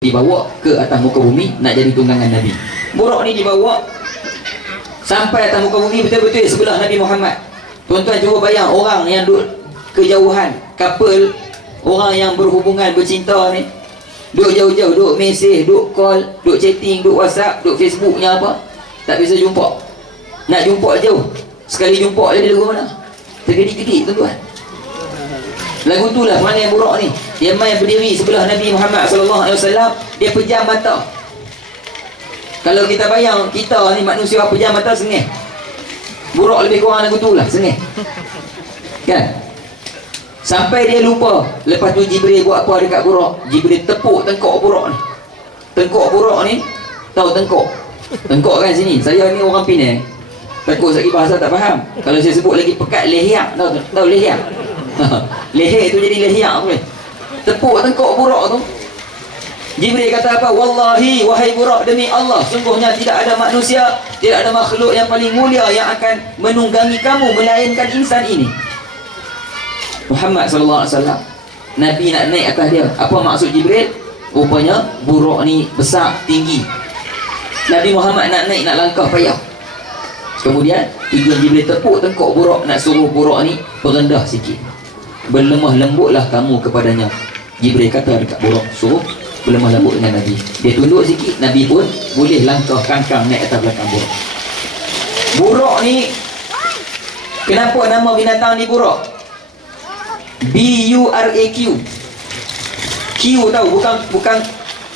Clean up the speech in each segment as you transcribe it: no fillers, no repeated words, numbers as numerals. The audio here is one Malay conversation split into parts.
dibawa ke atas muka bumi nak jadi tunggangan Nabi. Buruk ni dibawa sampai atas muka bumi betul-betul sebelah Nabi Muhammad. Tuan-tuan cuba bayang orang yang duduk kejauhan, couple, orang yang berhubungan, bercinta ni, duduk jauh-jauh, duduk mesej, duduk call, duduk chatting, duduk WhatsApp, duduk Facebooknya apa, tak bisa jumpa. Nak jumpa jauh, sekali jumpa dia lagu mana? Tergedik-gedik tuan-tuan. Lagu tu lah mana yang buruk ni. Dia main berdiri sebelah Nabi Muhammad SAW, dia pejam mata. Kalau kita bayang kita ni manusia pejam mata sengih. Buruk lebih kurang lagu tu lah, sengih. Kan? Sampai dia lupa. Lepas tu Jibril buat apa dekat buruk? Jibril tepuk tengkok buruk ni. Tengkok buruk ni, tahu tengkok? Tengkok kan sini. Saya ni orang Penang. Takut saya bahasa tak faham. Kalau saya sebut lagi pekat lehiak, tahu lehiak? Leher tu jadi lehiak boleh. Tepuk tengkok buruk tu. Jibril kata apa? Wallahi, wahai buruk, demi Allah, sungguhnya tidak ada manusia, tidak ada makhluk yang paling mulia yang akan menunggangi kamu melainkan insan ini, Muhammad SAW. Nabi nak naik atas dia. Apa maksud Jibril? Rupanya buruk ni besar, tinggi. Nabi Muhammad nak naik, nak langkah payah. Kemudian tujuan Jibril tepuk tengkok buruk, nak suruh buruk ni berendah sikit. Berlemah lembutlah kamu kepadanya. Jibril kata dekat buruk, suruh berlemah lembut dengan Nabi. Dia tunduk sikit, Nabi pun boleh langkah kangkang naik atas belakang buruk. Buruk ni, kenapa nama binatang ni buruk? B-U-R-A-Q. Q tahu,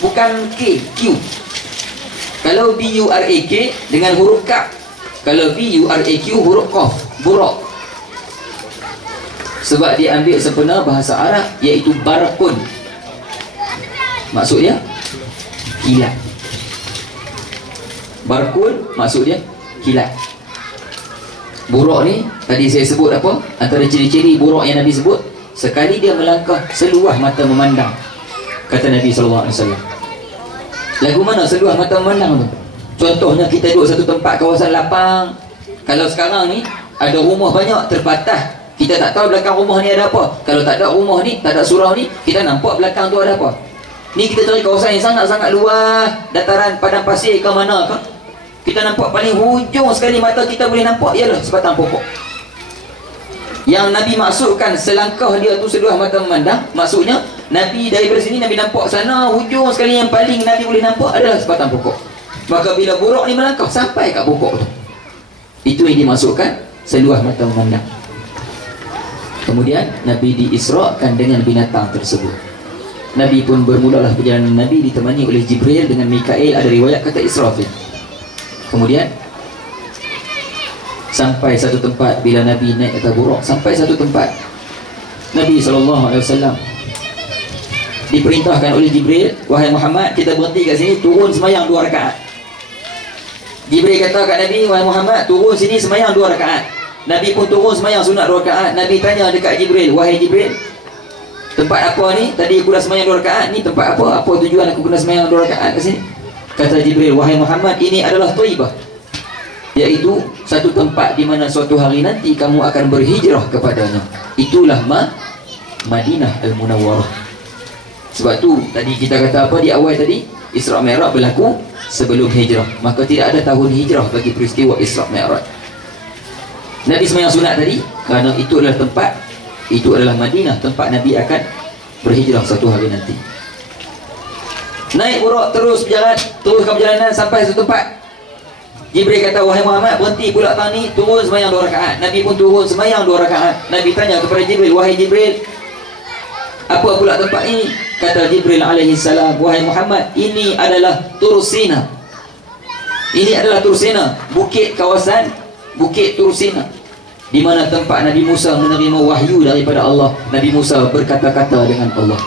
bukan K, Q. Kalau B-U-R-A-K dengan huruf K. Kalau B-U-R-A-Q huruf Qaf, buruk. Sebab dia ambil sempena bahasa Arab, iaitu barakun. Maksud dia kilat. Barakun maksud dia kilat. Buruk ni tadi saya sebut apa? Antara ciri-ciri buruk yang Nabi sebut, sekali dia melangkah seluah mata memandang. Kata Nabi SAW. Lagu mana seluah mata memandang tu? Contohnya kita duduk satu tempat kawasan lapang. Kalau sekarang ni ada rumah banyak terbatas, kita tak tahu belakang rumah ni ada apa. Kalau tak ada rumah ni, tak ada surau ni, kita nampak belakang tu ada apa. Ni kita cari kawasan yang sangat-sangat luas, dataran padang pasir ke mana ke, kita nampak paling hujung sekali mata kita boleh nampak ialah sebatang pokok. Yang Nabi maksudkan selangkah dia tu seluah mata memandang, maksudnya Nabi daripada sini Nabi nampak sana hujung sekali, yang paling Nabi boleh nampak adalah sebatang pokok. Maka bila buruk ni melangkah sampai kat pokok tu, itu yang dimaksudkan seluah mata memandang. Kemudian Nabi diisrakan dengan binatang tersebut. Nabi pun bermulalah perjalanan Nabi ditemani oleh Jibril dengan Mikail, ada riwayat kata Israfil. Kemudian sampai satu tempat, bila Nabi naik atas buruk, sampai satu tempat, Nabi SAW diperintahkan oleh Jibril, wahai Muhammad, kita berhenti kat sini, turun semayang 2 rakaat. Jibril kata kat Nabi, wahai Muhammad, turun sini semayang 2 rakaat. Nabi pun turun semayang sunat 2 rakaat. Nabi tanya dekat Jibril, wahai Jibril, tempat apa ni? Tadi aku dah semayang 2 rakaat, ni tempat apa? Apa tujuan aku kena semayang 2 rakaat kat sini? Kata Jibril, wahai Muhammad, ini adalah Thaibah, iaitu satu tempat di mana suatu hari nanti kamu akan berhijrah kepadanya. Itulah Madinah Al-Munawwarah. Sebab tu tadi kita kata apa di awal tadi, Isra' Mi'raj berlaku sebelum hijrah. Maka tidak ada tahun hijrah bagi peristiwa Isra' Mi'raj. Nabi semayang sunat tadi kerana itu adalah tempat, itu adalah Madinah, tempat Nabi akan berhijrah satu hari nanti. Naik buruk, teruskan perjalanan sampai satu tempat. Jibril kata, wahai Muhammad, berhenti pula tahun ni, turun semayang 2 rakaat. Nabi pun turun semayang 2 rakaat. Nabi tanya kepada Jibril, wahai Jibril, apa pula tempat ini? Kata Jibril alaihissalam, wahai Muhammad, ini adalah Tursina. Ini adalah Tursina, bukit, kawasan Bukit Tursina, di mana tempat Nabi Musa menerima wahyu daripada Allah. Nabi Musa berkata-kata dengan Allah.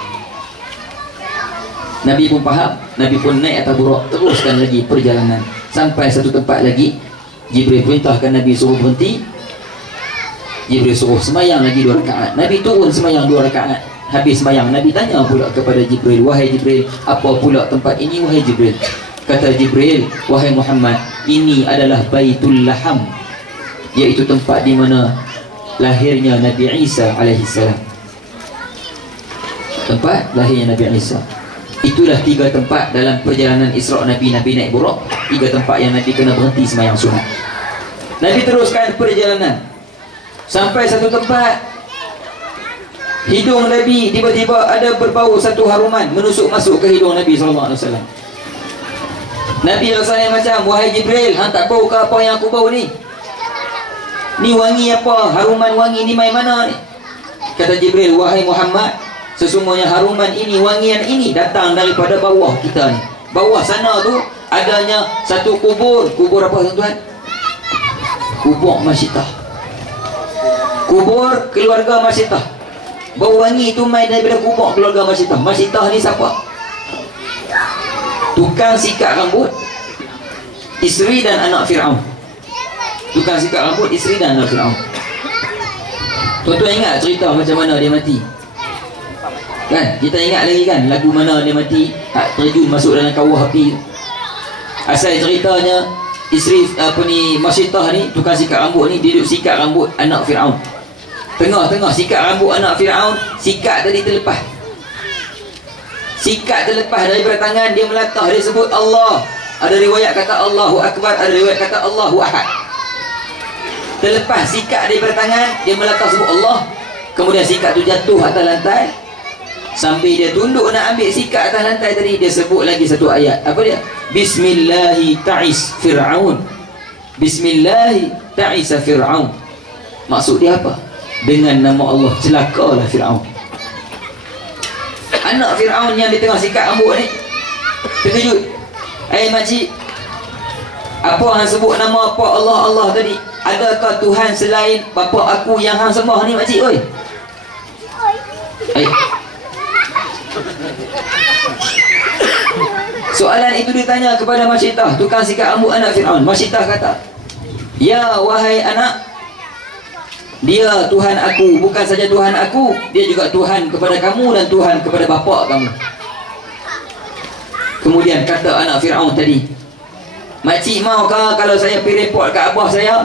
Nabi pun faham. Nabi pun naik atas buruk, teruskan lagi perjalanan. Sampai satu tempat lagi, Jibril perintahkan Nabi suruh berhenti. Jibril suruh semayang lagi 2 rakaat. Nabi turun semayang 2 rakaat. Habis semayang, Nabi tanya pula kepada Jibril, wahai Jibril, apa pula tempat ini wahai Jibril? Kata Jibril, wahai Muhammad, ini adalah Baitul Laham, iaitu tempat di mana lahirnya Nabi Isa alaihissalam. Tempat lahirnya Nabi Isa. Itulah 3 tempat dalam perjalanan Isra' Nabi naik Buraq. 3 tempat yang Nabi kena berhenti sembahyang sunat. Nabi teruskan perjalanan sampai satu tempat, hidung Nabi tiba-tiba ada berbau satu haruman menusuk masuk ke hidung Nabi SAW. Nabi rasanya macam, wahai Jibril, hang tak bau ke apa yang aku bau ni? Ni wangi apa? Haruman wangi ni main mana ni? Kata Jibril, wahai Muhammad, sesungguhnya haruman ini, wangian ini datang daripada bawah kita ni. Bawah sana tu adanya satu kubur. Kubur apa tuan-tuan? Kubur Masyitah. Kubur keluarga Masyitah. Bau wangi tu main daripada kubur keluarga Masyitah. Masyitah ni siapa? Tukang sikat rambut isteri dan anak Fir'aun. Tukang sikat rambut isteri dan anak Fir'aun. Tuan-tuan ingat cerita macam mana dia mati? Kan? Kita ingat lagi kan lagu mana dia mati, terjun masuk dalam kawah api. Asal ceritanya, isteri Masyitah ni, tukang sikat rambut ni, dia duduk sikat rambut anak Fir'aun. Tengah-tengah sikat rambut anak Fir'aun, sikat tadi terlepas. Sikat terlepas daripada tangan, dia melatah, dia sebut Allah. Ada riwayat kata Allahu Akbar, ada riwayat kata Allahu Ahad. Terlepas sikat daripada tangan, dia melatah sebut Allah. Kemudian sikat tu jatuh atas lantai. Sambil dia tunduk nak ambil sikat atas lantai tadi, dia sebut lagi satu ayat. Apa dia? Bismillahi ta'is Fir'aun. Bismillahi ta'isa Fir'aun. Maksud dia apa? Dengan nama Allah celakalah Fir'aun. Anak Fir'aun yang di tengah sikat rambut ni terkejut. Makcik, apa hang sebut nama apa Allah tadi? Adakah Tuhan selain bapa aku yang hang sembah ni makcik? Oi. Soalan itu ditanya kepada Masyitah, tukang sikat rambut anak Fir'aun. Masyitah kata, ya wahai anak, dia Tuhan aku. Bukan saja Tuhan aku, dia juga Tuhan kepada kamu dan Tuhan kepada bapa kamu. Kemudian kata anak Fir'aun tadi, makcik maukah kalau saya pergi report ke abah saya?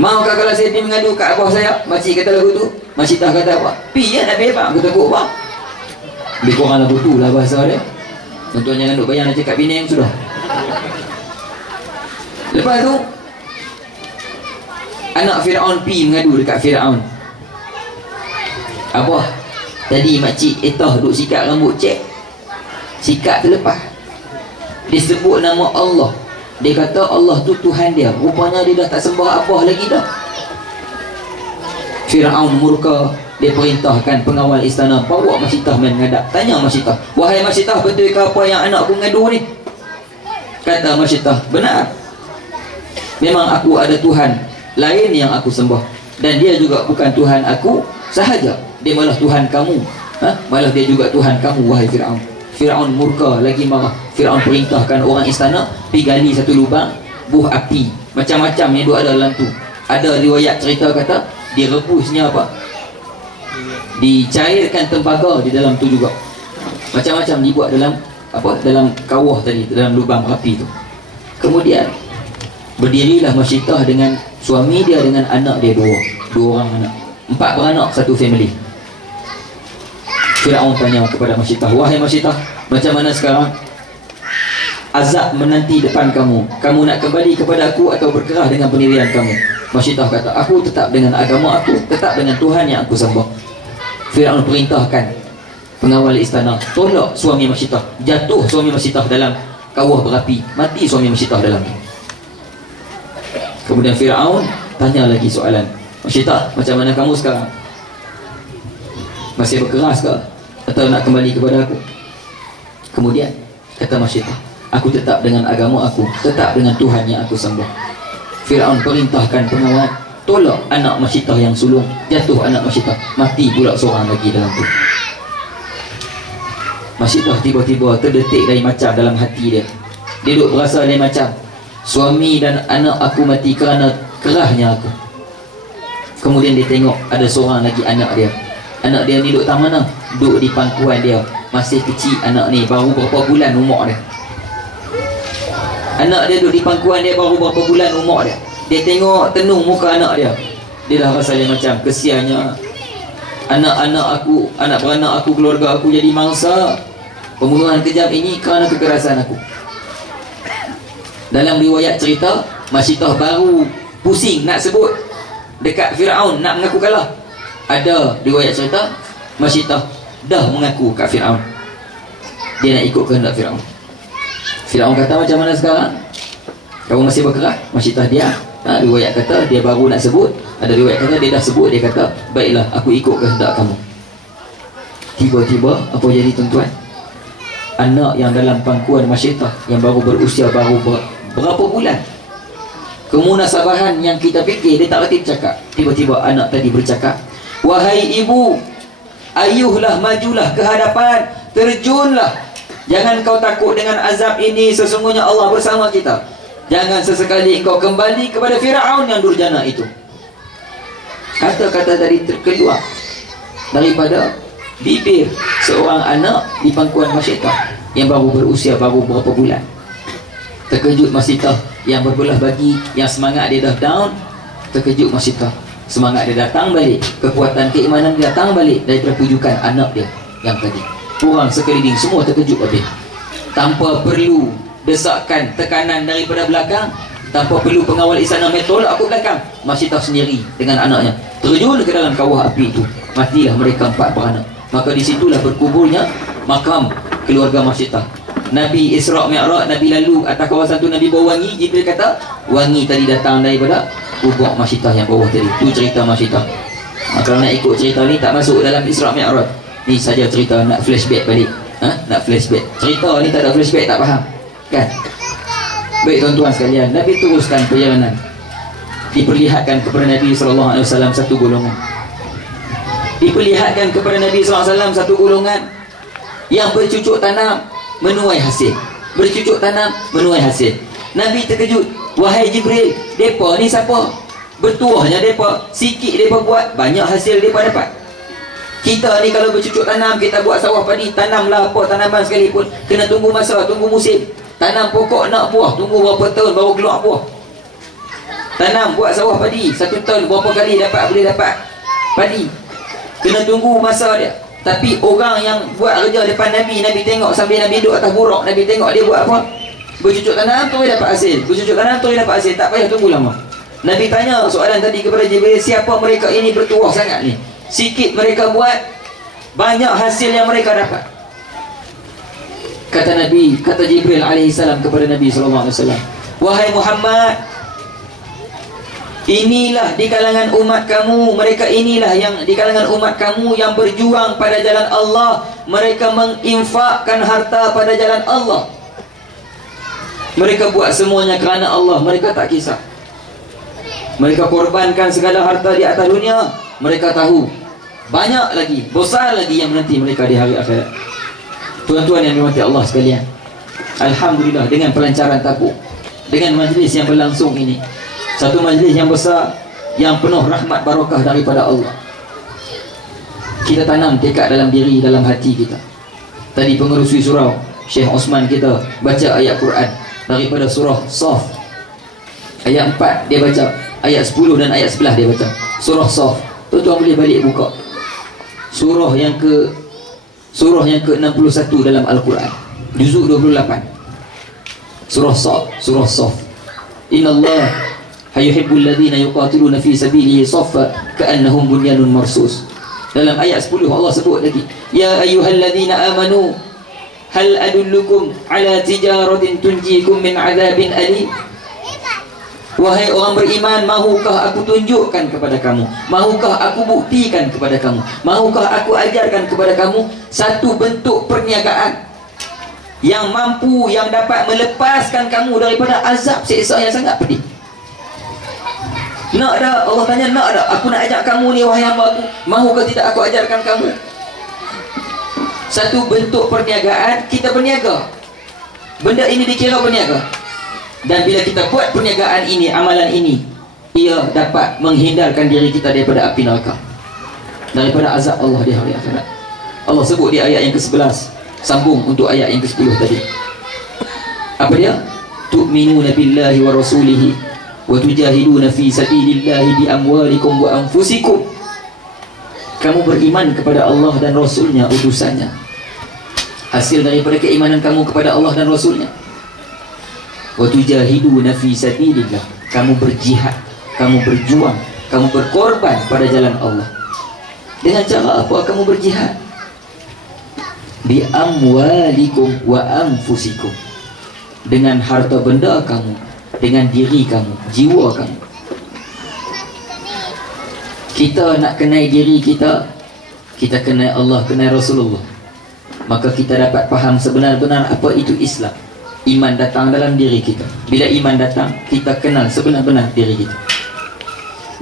Maukah kalau saya pergi mengadu ke abah saya? Makcik kata lagu tu. Masyitah kata apa? Pi ya nak bebas, aku takut apa? Lebih kurang lagu tu lah bahasa dia. Tuan-tuan jangan duk bayang nak cakap Penang sudah. Lepas tu anak Fir'aun pi mengadu dekat Fir'aun. Abah, tadi makcik Etah duk sikat rambut cek, sikat terlepas, dia sebut nama Allah. Dia kata Allah tu Tuhan dia. Rupanya dia dah tak sembah abah lagi dah. Fir'aun murka. Dia perintahkan pengawal istana, bawa Masyitah main menghadap. Tanya Masyitah, wahai Masyitah, betul ke apa yang anakku ngadu ni? Kata Masyitah, benar. Memang aku ada Tuhan lain yang aku sembah, dan dia juga bukan Tuhan aku sahaja, dia malah Tuhan kamu. Malah dia juga Tuhan kamu, wahai Fir'aun. Fir'aun murka, lagi marah. Fir'aun perintahkan orang istana pergi gali satu lubang, buh api macam-macam yang duk ada dalam tu. Ada riwayat cerita kata direbusnya apa, dicairkan tembaga di dalam tu juga. Macam-macam dibuat dalam apa, dalam kawah tadi, dalam lubang api tu. Kemudian berdirilah Masyitah dengan suami dia dengan anak dia, dua orang anak, 4 beranak satu family. Fir'aun tanya kepada Masyitah, wahai Masyitah, macam mana sekarang? Azab menanti depan kamu. Kamu nak kembali kepada aku atau berkerah dengan pendirian kamu? Masyitah kata, aku tetap dengan agama aku, tetap dengan Tuhan yang aku sembah. Fir'aun perintahkan pengawal istana, tolak suami Masyitah. Jatuh suami Masyitah dalam kawah berapi, mati suami Masyitah dalam. Kemudian Fir'aun tanya lagi soalan, Masyitah, macam mana kamu sekarang? Masih berkeras ke atau nak kembali kepada aku? Kemudian kata Masyitah, aku tetap dengan agama aku, tetap dengan Tuhan yang aku sembah. Fir'aun perintahkan pengawal, tolak anak Masyitah yang sulung. Jatuh anak Masyitah, mati pula seorang lagi dalam tu. Masyitah tiba-tiba terdetik dari macam dalam hati dia. Dia duk berasa lain macam, suami dan anak aku mati kerana kerahnya aku. Kemudian dia tengok ada seorang lagi anak dia. Anak dia ni duk tak mana? Duk di pangkuan dia. Masih kecil anak ni, baru berapa bulan umur dia. Anak dia duk di pangkuan dia, baru berapa bulan umur dia. Dia tengok tenung muka anak dia, dia dah rasa dia macam kesiannya. Anak-anak aku, anak beranak aku, keluarga aku jadi mangsa. Pembunuhan kejam ini kerana kekerasan aku. Dalam riwayat cerita, Masyitah baru pusing nak sebut dekat Firaun, nak mengaku kalah. Ada riwayat cerita Masyitah dah mengaku kat Firaun, dia nak ikut kehendak Firaun. Firaun kata, macam mana sekarang? Kamu masih berkeras? Masyitah dia. Riwayat kata dia baru nak sebut, ada riwayat kata dia dah sebut, dia kata, baiklah aku ikut kehendak kamu. Tiba-tiba apa jadi tuan-tuan? Anak yang dalam pangkuan Masyitah, yang baru berusia berapa bulan, kemunasabahan yang kita fikir dia tak reti bercakap, tiba-tiba anak tadi bercakap, wahai ibu, ayuhlah, majulah ke hadapan, terjunlah, jangan kau takut dengan azab ini, sesungguhnya Allah bersama kita. Jangan sesekali engkau kembali kepada Firaun yang durjana itu. Kata-kata tadi terkeluar daripada bibir seorang anak di pangkuan Masyitah yang baru berusia berapa bulan. Terkejut Masyitah yang berbelah bagi, yang semangat dia dah down. Terkejut Masyitah, semangat dia datang balik, kekuatan keimanan dia datang balik daripada pujukan anak dia yang tadi. Orang sekeliling semua terkejut habis, tanpa perlu desakan, tekanan daripada belakang, tanpa perlu pengawal istana tolak aku belakang. Masyitah sendiri dengan anaknya terjun ke dalam kawah api itu. Matilah mereka 4 beranak. Maka disitulah berkuburnya makam keluarga Masyitah. Nabi Isra' Mi'raj, Nabi lalu atas kawasan tu, Nabi bawa wangi. Jibril kata wangi tadi datang daripada kubur Masyitah yang bawah tadi. Tu cerita Masyitah. Kalau nak ikut cerita ni tak masuk dalam Isra' Mi'raj. Ni saja cerita, nak flashback balik. Nak flashback. Cerita ni tak ada flashback tak faham kan? Baik tuan-tuan sekalian, Nabi teruskan perjalanan. Diperlihatkan kepada Nabi SAW satu golongan. Diperlihatkan kepada Nabi SAW satu golongan yang bercucuk tanam menuai hasil. Bercucuk tanam menuai hasil. Nabi terkejut, wahai Jibril, depa ni siapa? Bertuahnya depa, sikit depa buat, banyak hasil depa dapat. Kita ni kalau bercucuk tanam, kita buat sawah padi, tanamlah apa tanaman sekalipun, kena tunggu masa, tunggu musim. Tanam pokok nak buah, tunggu berapa tahun baru keluar buah. Tanam, buat sawah padi, 1 tahun berapa kali boleh dapat padi, kena tunggu masa dia. Tapi orang yang buat kerja depan Nabi, Nabi tengok sambil Nabi duduk atas buruk, Nabi tengok dia buat apa? Bercucuk tanam, terus dapat hasil. Bercucuk tanam, terus dapat hasil. Tak payah tunggu lama. Nabi tanya soalan tadi kepada Jibril, siapa mereka ini bertuah sangat ni? Sikit mereka buat, banyak hasil yang mereka dapat. Kata Nabi, kata Jibril alaihissalam kepada Nabi SAW, wahai Muhammad, inilah di kalangan umat kamu, mereka inilah yang di kalangan umat kamu yang berjuang pada jalan Allah. Mereka menginfakkan harta pada jalan Allah. Mereka buat semuanya kerana Allah. Mereka tak kisah. Mereka korbankan segala harta di atas dunia. Mereka tahu banyak lagi, besar lagi yang menanti mereka di hari akhirat. Tuan-tuan yang dirahmati Allah sekalian, alhamdulillah dengan pelancaran Tabuk, dengan majlis yang berlangsung ini, satu majlis yang besar, yang penuh rahmat barakah daripada Allah. Kita tanam tekad dalam diri, dalam hati kita. Tadi pengerusi surau Syekh Osman kita baca ayat Quran daripada surah Saf ayat 4, dia baca ayat 10 dan ayat 11 dia baca surah Saf. Tuan-tuan boleh balik buka surah yang ke-61 dalam Al-Quran, juzuk 28, surah Saf. Innallaha yuhibbul ladzina yuqatiluna fi sabilihi saffa ka'annahum bunyanun marsus. Dalam ayat 10 Allah sebut lagi, ya ayyuhalladzina amanu hal adullukum ala tijaratin tunjikum min adzabin alim. Wahai orang beriman, mahukah aku tunjukkan kepada kamu, mahukah aku buktikan kepada kamu, mahukah aku ajarkan kepada kamu satu bentuk perniagaan yang mampu, yang dapat melepaskan kamu daripada azab siksa yang sangat pedih. Nak tak? Allah tanya, nak tak? Aku nak ajak kamu ni wahai hamba aku, mahukah tidak aku ajarkan kamu satu bentuk perniagaan? Kita berniaga, benda ini dikira berniaga. Dan bila kita buat perniagaan ini, amalan ini, ia dapat menghindarkan diri kita daripada api neraka, daripada azab Allah di hari akhirat. Allah sebut di ayat yang ke-11, sambung untuk ayat yang ke-10 tadi. Apa dia? Tu'minuna billahi wa rasulihi wa tujahiduna fi sabilillahi bi amwalikum wa anfusikum. Kamu beriman kepada Allah dan Rasulnya, utusannya. hasil daripada keimanan kamu kepada Allah dan Rasulnya. Wa tujahiduna fi sabilillah, kamu berjihad, kamu berjuang, kamu berkorban pada jalan Allah. Dengan cara apa kamu berjihad? Bi amwalikum wa anfusikum, dengan harta benda kamu, dengan diri kamu, jiwa kamu. Kita nak kenal diri kita, kita kenal Allah, kenal Rasulullah, maka kita dapat faham sebenar-benar apa itu Islam. Iman datang dalam diri kita. Bila iman datang, kita kenal sebenar-benar diri kita.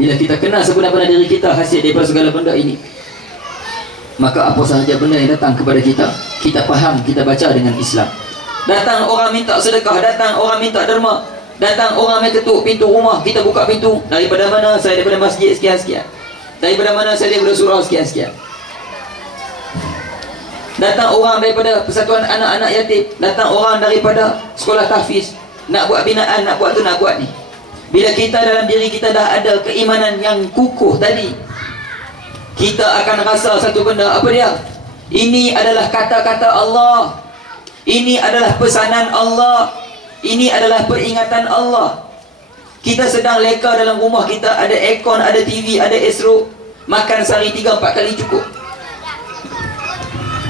Bila kita kenal sebenar-benar diri kita, hasil daripada segala benda ini, maka apa sahaja benda yang datang kepada kita, kita faham, kita baca dengan Islam. Datang orang minta sedekah, datang orang minta derma, datang orang main ketuk pintu rumah, kita buka pintu. Daripada mana? Saya daripada masjid sekian-sekian. Daripada mana? Saya daripada surau sekian-sekian. Datang orang daripada persatuan anak-anak yatim, datang orang daripada sekolah tahfiz, nak buat binaan, nak buat tu, nak buat ni. Bila kita dalam diri kita dah ada keimanan yang kukuh tadi, kita akan rasa satu benda. Apa dia? Ini adalah kata-kata Allah, ini adalah pesanan Allah, ini adalah peringatan Allah. Kita sedang leka dalam rumah kita, ada aircon, ada TV, ada esrok, makan sehari 3-4 kali cukup.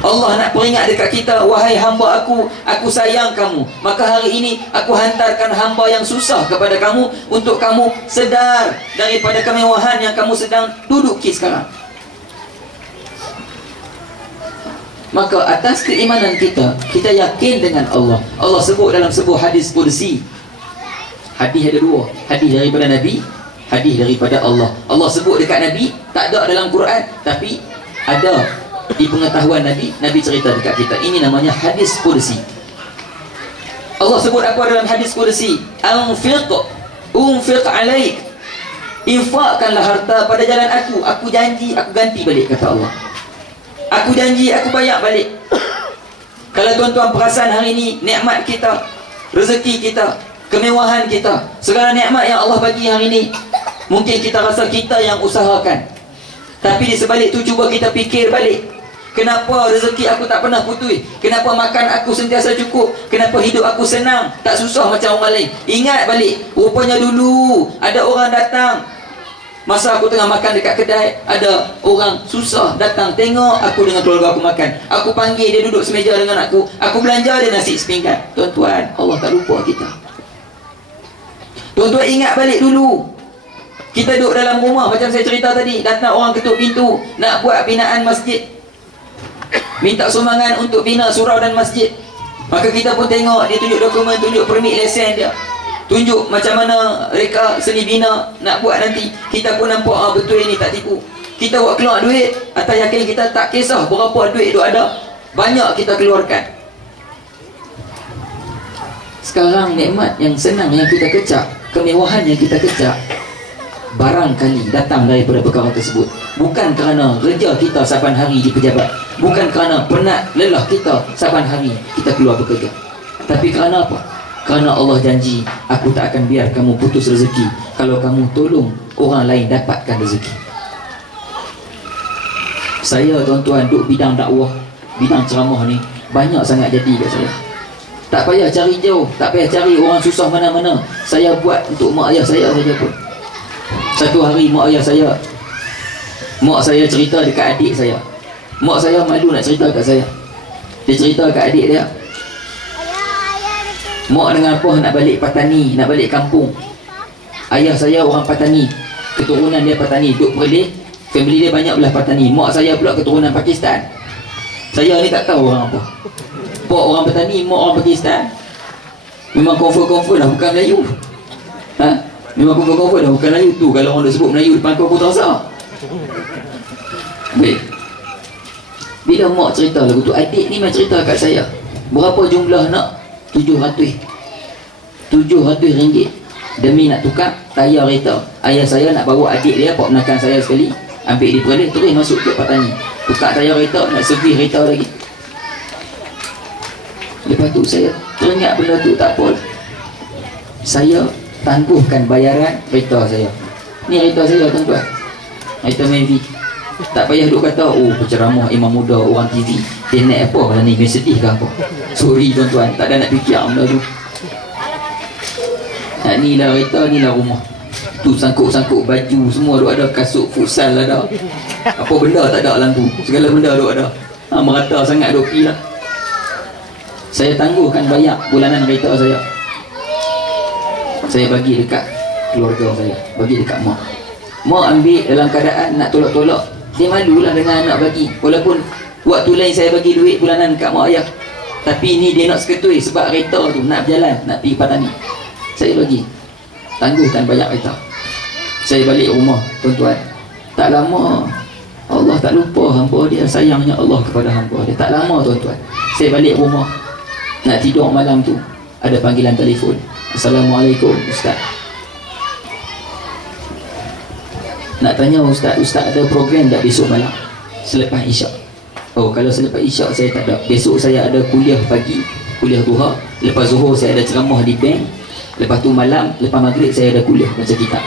Allah nak peringat dekat kita, wahai hamba aku sayang kamu. Maka hari ini aku hantarkan hamba yang susah kepada kamu, untuk kamu sedar daripada kemewahan yang kamu sedang duduki sekarang. Maka atas keimanan kita, kita yakin dengan Allah. Allah sebut dalam sebuah hadis qudsi. Hadis ada dua, hadis daripada Nabi, hadis daripada Allah. Allah sebut dekat Nabi, tak ada dalam Quran, tapi ada di pengetahuan Nabi. Nabi cerita dekat kita. Ini namanya hadis qudsi. Allah sebut apa dalam hadis qudsi? Unfiq alaik, infakkanlah harta pada jalan aku janji aku ganti balik, kata Allah. Aku janji aku bayar balik. Kalau tuan-tuan perasan hari ini, nikmat kita, rezeki kita, kemewahan kita, segala nikmat yang Allah bagi hari ini, mungkin kita rasa kita yang usahakan. Tapi di sebalik tu cuba kita fikir balik, kenapa rezeki aku tak pernah putus? Kenapa makan aku sentiasa cukup? Kenapa hidup aku senang, tak susah macam orang lain? Ingat balik, rupanya dulu ada orang datang, masa aku tengah makan dekat kedai, ada orang susah datang tengok aku dengan keluarga aku makan. Aku panggil dia duduk semeja dengan aku belanja dia nasi sepinggan. Tuan-tuan, Allah tak lupa kita. Tuan-tuan ingat balik dulu, kita duduk dalam rumah macam saya cerita tadi, datang orang ketuk pintu nak buat binaan masjid, minta sumbangan untuk bina surau dan masjid. Maka kita pun tengok, dia tunjuk dokumen, tunjuk permit lesen dia, tunjuk macam mana reka seni bina nak buat nanti. Kita pun nampak, betul ini tak tipu. Kita buat keluar duit, atas yakin kita, tak kisah berapa duit tu ada, banyak kita keluarkan. Sekarang nikmat yang senang yang kita kecap, kemewahan yang kita kecap, barangkali datang daripada perkara tersebut. Bukan kerana kerja kita saban hari di pejabat, bukan kerana penat lelah kita saban hari kita keluar bekerja, tapi kerana apa? Kerana Allah janji, aku tak akan biar kamu putus rezeki kalau kamu tolong orang lain dapatkan rezeki. Saya tuan-tuan duk bidang dakwah, bidang ceramah ni banyak sangat jadi kat saya. Tak payah cari jauh, tak payah cari orang susah mana-mana. Saya buat untuk mak ayah saya saja pun. Satu hari mak saya cerita dekat adik saya. Mak saya malu nak cerita kat saya. Dia cerita kat adik dia, mak dengan apa nak balik Patani, nak balik kampung. Ayah saya orang Patani, keturunan dia Patani, duk Perlis, family dia banyak belah Patani. Mak saya pula keturunan Pakistan. Saya ni tak tahu orang apa. Pak orang Patani, mak orang Pakistan. Memang confirm dah bukan Melayu. Memang confirm dah bukan Melayu tu. Kalau orang dah sebut Melayu depan kau tak rasa. Baik, bila mak cerita lagu tu, adik ni memang cerita kat saya, berapa jumlah nak? 700 ringgit demi nak tukar tayar kereta. Ayah saya nak bawa adik dia, pak menakan saya sekali, ambil di Perlis, terus masuk ke Patani, tukar tayar kereta, nak servis kereta lagi. Lepas tu saya teringat benda tu, tak apa, saya tangguhkan bayaran kereta saya. Ni kereta saya tuan-tuan, kereta Mavic. Tak payah duk kata, oh penceramah imam muda orang TV, dia naik apa malam ni, dia sedih ke apa. Sorry tuan-tuan, tak ada nak fikir benda tu. Ni lah kereta, ni lah rumah. Tu sangkut-sangkut baju semua duk ada, kasut futsal ada, apa benda tak ada dalam tu, segala benda duk ada. Merata sangat duk pergi lah. Saya tangguhkan bayar bulanan kereta saya. Saya bagi dekat keluarga saya, bagi dekat mak. Mak ambil dalam keadaan nak tolak-tolak. Dia malulah dengan anak bagi. Walaupun waktu lain saya bagi duit bulanan kat mak ayah, tapi ni dia nak seketui sebab kereta tu nak berjalan, nak pergi Patani. Saya bagi, tangguhkan bayar kereta. Saya balik rumah tuan-tuan, tak lama Allah tak lupa hamba dia, sayangnya Allah kepada hamba dia. Tak lama tuan-tuan, saya balik rumah nak tidur malam tu, ada panggilan telefon. Assalamualaikum Ustaz, nak tanya Ustaz ada program tak besok malam selepas isyak? Oh, kalau selepas isyak saya tak ada. Besok saya ada kuliah pagi, kuliah duha. Lepas zuhur saya ada ceramah di bank. Lepas tu malam, lepas maghrib saya ada kuliah baca kitab.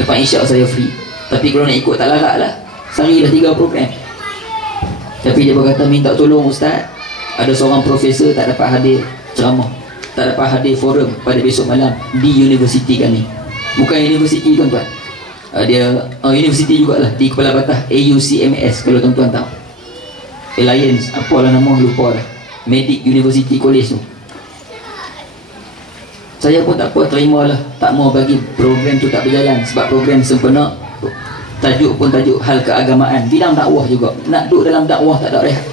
Lepas isyak saya free. Tapi kalau nak ikut tak larat lah, sehari dah 3 program. Tapi dia berkata, minta tolong Ustaz, ada seorang profesor tak dapat hadir ceramah, tak dapat hadir forum pada besok malam di universiti kami. Bukan universiti tuan-tuan, dia universiti jugalah, di Kepala Patah, AUCMS kalau tuan-tuan tahu, Alliance apalah nama, lupa dah, Medic University College tu. Saya pun tak apa, terimalah. Tak mau bagi program tu tak berjalan, sebab program sempena, tajuk pun tajuk hal keagamaan, bidang dakwah juga. Nak duduk dalam dakwah tak ada rehat,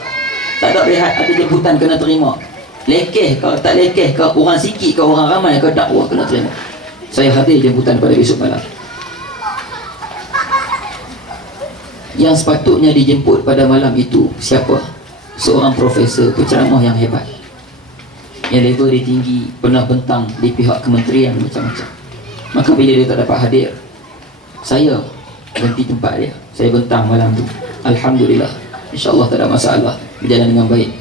tak ada rehat, ada jemputan kena terima. Lekeh ke tak lekeh ke, orang sikit ke orang ramai ke, dakwah kena terima. Saya hadir jemputan pada besok malam. Yang sepatutnya dijemput pada malam itu siapa? Seorang profesor penceramah yang hebat, yang level dia tinggi, pernah bentang di pihak kementerian macam-macam. Maka bila dia tak dapat hadir, saya ganti tempat dia, saya bentang malam tu. Alhamdulillah, insyaAllah tak ada masalah, berjalan dengan baik.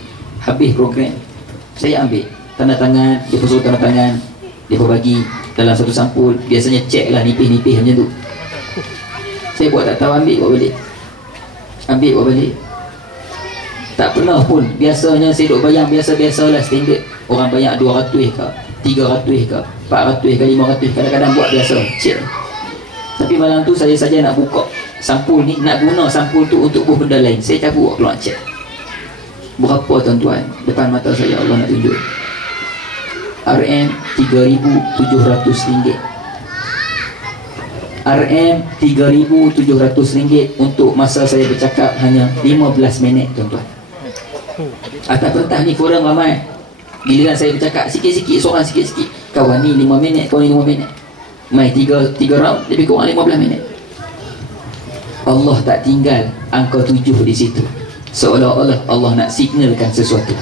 Habis program, saya ambil tanda tangan, dia pun suruh tanda tangan, dia pun bagi dalam satu sampul. Biasanya cek lah, nipis-nipis macam tu. Saya buat tak tahu, ambil buat balik, ambil buat balik. Tak pernah pun, biasanya saya duk bayang biasa-biasalah, standard. Orang bayar 200 ke, 300 ke, 400 ke, 500, kadang-kadang buat biasa, cek. Tapi malam tu saya saja nak buka sampul ni, nak guna sampul tu untuk buat benda lain. Saya cabut keluar cek. Berapa tuan-tuan? Depan mata saya Allah nak tunjuk. RM RM3,700. RM RM3,700 untuk masa saya bercakap hanya 15 minit tuan-tuan. Atas pentas ni forum ramai, giliran saya bercakap sikit-sikit, seorang sikit-sikit. Kawan ni 5 minit, kawan ni 5 minit. Mai 3 round, lebih kurang 15 minit. Allah tak tinggal angka 7 di situ, seolah-olah Allah nak signalkan sesuatu.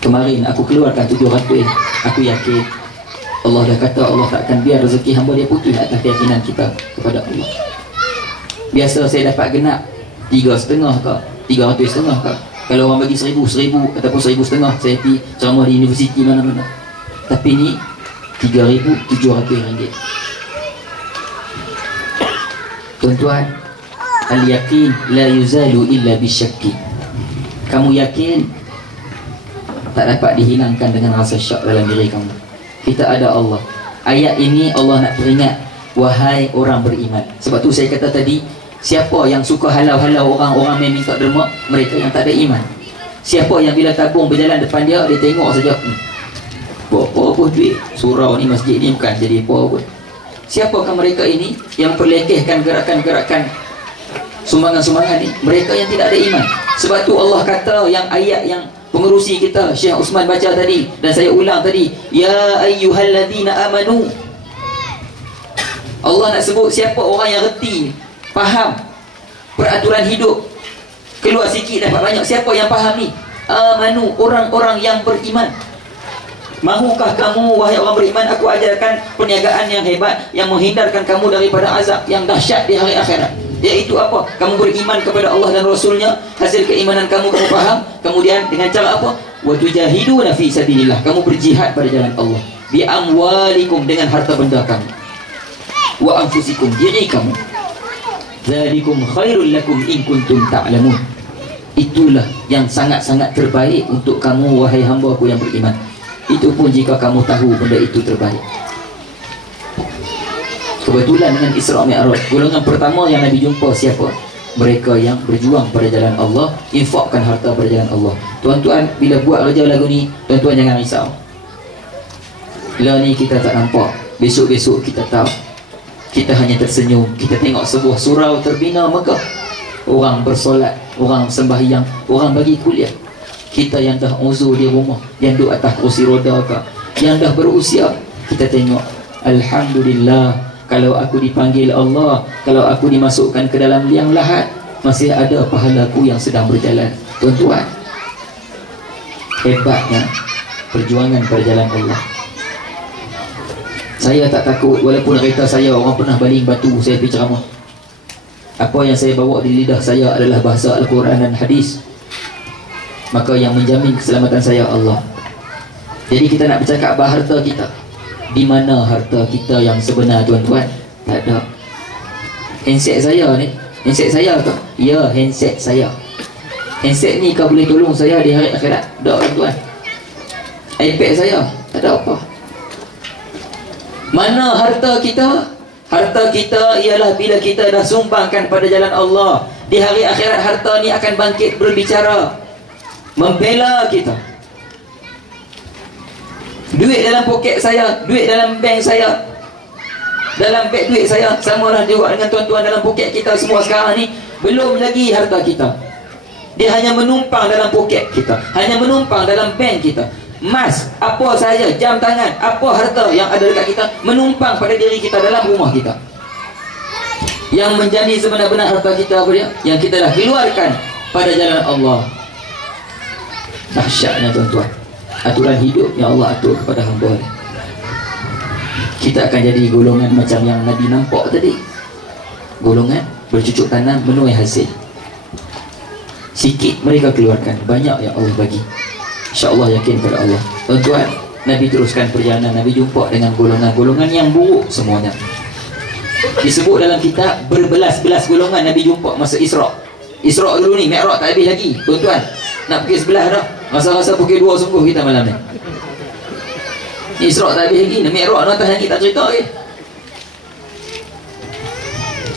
Kemarin aku keluarkan 700, aku yakin Allah dah kata Allah tak akan biar rezeki hamba dia putus atas keyakinan kita kepada Allah. Biasa saya dapat genap 3,5 ke, 300,5 ke. Kalau orang bagi 1,000 ataupun 1,500, saya pergi ceramah di universiti mana-mana. Tapi ni RM3,700. Tuan-tuan, al-yaqin la yuzalu illa bisyakki. Kamu yakin tak dapat dihilangkan dengan rasa syak dalam diri kamu. Kita ada Allah. Ayat ini Allah nak peringat, wahai orang beriman. Sebab tu saya kata tadi, siapa yang suka halau-halau orang-orang yang minta derma? Mereka yang tak ada iman. Siapa yang bila tabung berjalan depan dia, dia tengok saja, apa duit surau ni, masjid ni bukan jadi apa pun. Siapakah mereka ini yang perlekehkan gerakan-gerakan sumbangan-sumbangan ni? Mereka yang tidak ada iman. Sebab tu Allah kata, yang ayat yang pengerusi kita Syekh Osman baca tadi, dan saya ulang tadi, ya ayyuhalladzina amanu. Allah nak sebut siapa orang yang reti, faham peraturan hidup, keluar sikit dapat banyak. Siapa yang faham ni? Amanu, orang-orang yang beriman. Mahukah kamu wahai orang beriman, aku ajarkan perniagaan yang hebat yang menghindarkan kamu daripada azab yang dahsyat di hari akhirat. Iaitu apa? Kamu beriman kepada Allah dan Rasulnya, hasil keimanan kamu faham. Kemudian dengan cara apa? Wa tujahiduna fi sabilillah, kamu berjihad pada jalan Allah. Bi amwalikum, dengan harta benda kamu. Wa anfusikum, diri kamu. Dzalikum khairul lakum in kuntum ta'lamun. Itulah yang sangat-sangat terbaik untuk kamu wahai hamba-Ku yang beriman. Itu pun jika kamu tahu benda itu terbaik. Kebetulan dengan Isra Mi'raj, golongan pertama yang Nabi jumpa siapa? Mereka yang berjuang pada jalan Allah, infakkan harta pada jalan Allah. Tuan-tuan, bila buat kerja lagu ni, tuan-tuan jangan risau. Lah ni kita tak nampak, besok-besok kita tahu. Kita hanya tersenyum, kita tengok sebuah surau terbina megah. Orang bersolat, orang sembahyang, orang bagi kuliah. Kita yang dah uzur di rumah, yang duduk atas kursi roda ke, yang dah berusia, kita tengok, alhamdulillah, kalau aku dipanggil Allah, kalau aku dimasukkan ke dalam liang lahat, masih ada pahalaku yang sedang berjalan. Tuan-tuan, hebatnya perjuangan pada jalan Allah. Saya tak takut, walaupun kereta saya orang pernah baling batu saya pergi ceramah. Apa yang saya bawa di lidah saya adalah bahasa Al-Quran dan hadis. Maka yang menjamin keselamatan saya Allah. Jadi kita nak bercakap bahawa harta kita, di mana harta kita yang sebenar tuan-tuan? Tak ada. Handset saya ni, handset saya ke? Ya, handset saya. Handset ni kau boleh tolong saya di hari akhirat? Tak tuan-tuan. iPad saya, tak ada apa. Mana harta kita? Harta kita ialah bila kita dah sumbangkan pada jalan Allah. Di hari akhirat harta ni akan bangkit berbicara, membela kita. Duit dalam poket saya, duit dalam bank saya, dalam beg duit saya, samalah juga dengan tuan-tuan dalam poket kita semua sekarang ni. Belum lagi harta kita. Dia hanya menumpang dalam poket kita, hanya menumpang dalam bank kita. Mas, apa sahaja, jam tangan, apa harta yang ada dekat kita, menumpang pada diri kita dalam rumah kita. Yang menjadi sebenar-benar harta kita apa dia? Yang kita dah keluarkan pada jalan Allah. Dahsyatnya tuan-tuan, aturan hidup yang Allah atur kepada hamba. Kita akan jadi golongan macam yang Nabi nampak tadi. Golongan bercucuk tanam menuai hasil. Sikit mereka keluarkan, banyak yang Allah bagi. InsyaAllah yakin kepada Allah. Tuan-tuan, Nabi teruskan perjalanan. Nabi jumpa dengan golongan-golongan yang buruk semuanya. Disebut dalam kitab berbelas-belas golongan Nabi jumpa masa Isra. Isra dulu ni, Mi'raj tak habis lagi. Tuan-tuan, nak pergi sebelah dah. Rasa-rasa pukul 2 sungguh kita malam ni. Isra tak habis lagi. Mi'raj nak atas yang kita cerita lagi.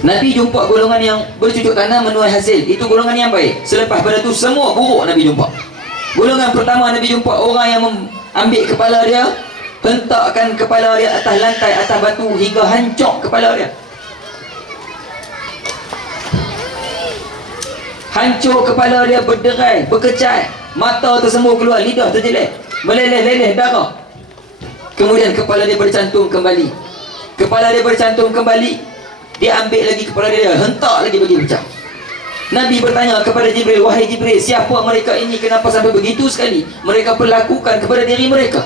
Nabi jumpa golongan yang bercucuk tanam menuai hasil. Itu golongan yang baik. Selepas pada tu semua buruk Nabi jumpa. Golongan pertama Nabi jumpa orang yang ambil kepala dia, hentakkan kepala dia atas lantai, atas batu hingga hancur kepala dia. Hancur kepala dia, berderai, berkecat, mata tersembur keluar, lidah terjelek, meleleh-leleh darah. Kemudian kepala dia bercantum kembali. Kepala dia bercantum kembali, dia ambil lagi kepala dia, hentak lagi bagi pecah. Nabi bertanya kepada Jibril, wahai Jibril, siapa mereka ini, kenapa sampai begitu sekali mereka perlakukan kepada diri mereka?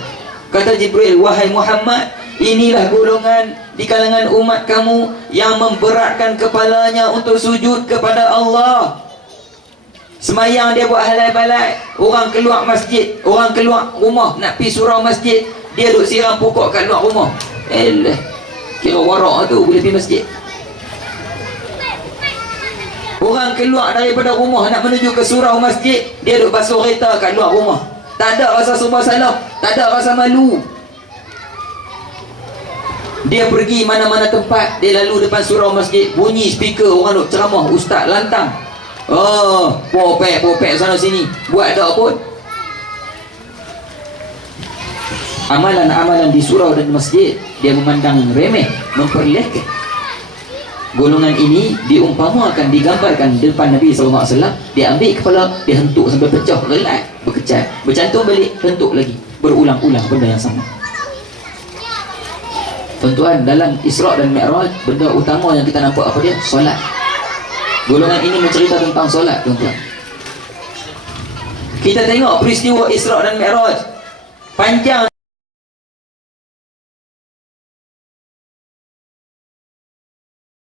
Kata Jibril, wahai Muhammad, inilah golongan di kalangan umat kamu yang memberatkan kepalanya untuk sujud kepada Allah. Semayang dia buat halai balai, orang keluar masjid, orang keluar rumah nak pergi surau masjid, dia duk siram pokok kat luar rumah. Kira warak tu boleh pergi masjid. Orang keluar daripada rumah nak menuju ke surau masjid, dia duk basuh kereta kat luar rumah. Tak ada rasa serba salah, tak ada rasa malu. Dia pergi mana-mana tempat, dia lalu depan surau masjid, bunyi speaker, orang duk ceramah, ustaz lantang. Oh, popek sana sini, buat tak pun. Amalan-amalan di surau dan masjid dia memandang remeh, memperlehkan. Golongan ini diumpamakan, digambarkan di depan Nabi SAW. Dia ambil kepala, dia hentuk sampai pecah, relak, berkecat, bercantum balik, hentuk lagi, berulang-ulang benda yang sama. Tuan-tuan, dalam Isra dan Mi'raj, benda utama yang kita nampak apa dia? Solat. Golongan ini mencerita tentang solat, tuan-tuan. Kita tengok peristiwa Isra dan Mi'raj, panjang.